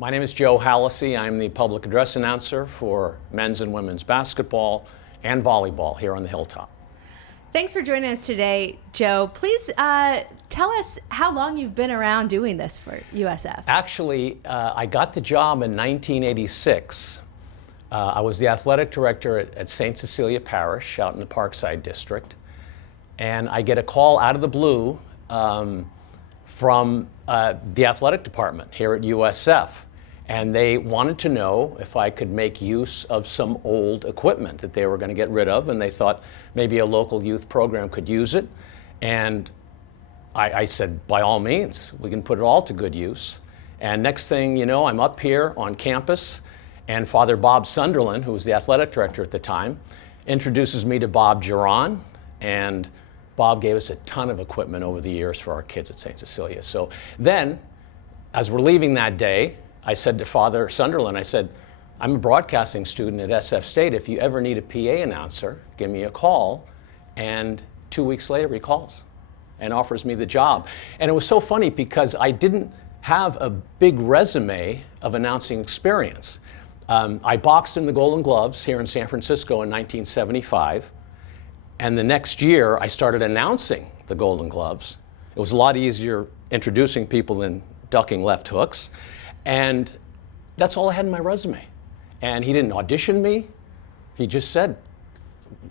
My name is Joe Hallisy. I'm the public address announcer for men's and women's basketball and volleyball here on the Hilltop. Thanks for joining us today, Joe. Please tell us how long you've been around doing this for USF. Actually, I got the job in 1986. I was the athletic director at St. Cecilia Parish out in the Parkside District. And I get a call out of the blue from the athletic department here at USF. And they wanted to know if I could make use of some old equipment that they were going to get rid of, and they thought maybe a local youth program could use it. And I said, by all means, we can put it all to good use. And next thing you know, I'm up here on campus, and Father Bob Sunderland, who was the athletic director at the time, introduces me to Bob Giron, and Bob gave us a ton of equipment over the years for our kids at St. Cecilia. So then, as we're leaving that day, I said to Father Sunderland, I said, I'm a broadcasting student at SF State. If you ever need a PA announcer, give me a call. And 2 weeks later, he calls and offers me the job. And it was so funny because I didn't have a big resume of announcing experience. I boxed in the Golden Gloves here in San Francisco in 1975. And the next year, I started announcing the Golden Gloves. It was a lot easier introducing people than ducking left hooks. And that's all I had in my resume. And he didn't audition me. He just said,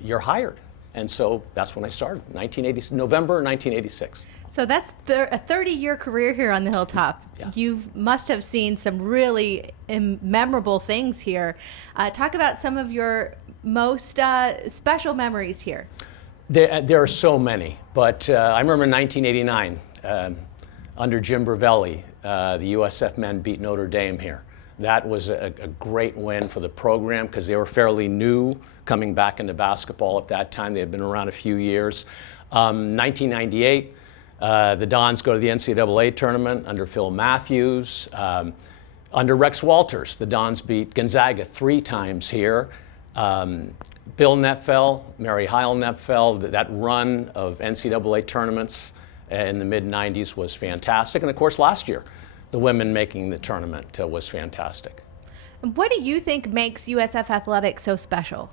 you're hired. And so that's when I started, November 1986. So that's a 30-year career here on the Hilltop. Yeah. You must have seen some really memorable things here. Talk about some of your most special memories here. There are so many, but I remember in 1989, under Jim Bravelli, the USF men beat Notre Dame here. That was a great win for the program because they were fairly new coming back into basketball at that time. They had been around a few years. 1998, the Dons go to the NCAA tournament under Phil Matthews. Under Rex Walters, the Dons beat Gonzaga 3 times here. Bill Netfell, Mary Heil Netfell, that run of NCAA tournaments in the mid-90s was fantastic. And of course, last year, the women making the tournament was fantastic. What do you think makes USF Athletics so special?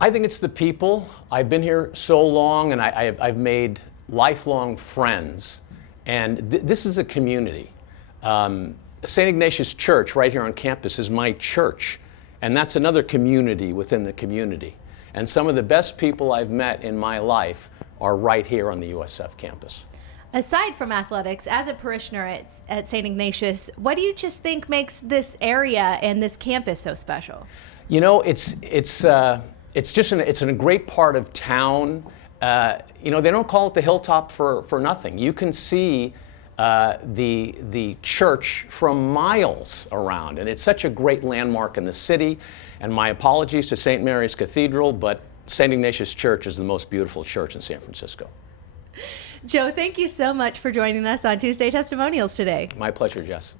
I think it's the people. I've been here so long, and I've made lifelong friends. And this is a community. St. Ignatius Church right here on campus is my church. And that's another community within the community. And some of the best people I've met in my life are right here on the USF campus. Aside from athletics, as a parishioner at St. Ignatius, what do you just think makes this area and this campus so special? You know, it's a great part of town. You know, they don't call it the Hilltop for nothing. You can see the church from miles around, and it's such a great landmark in the city. And my apologies to St. Mary's Cathedral, but St. Ignatius Church is the most beautiful church in San Francisco. Joe, thank you so much for joining us on Tuesday Testimonials today. My pleasure, Jess.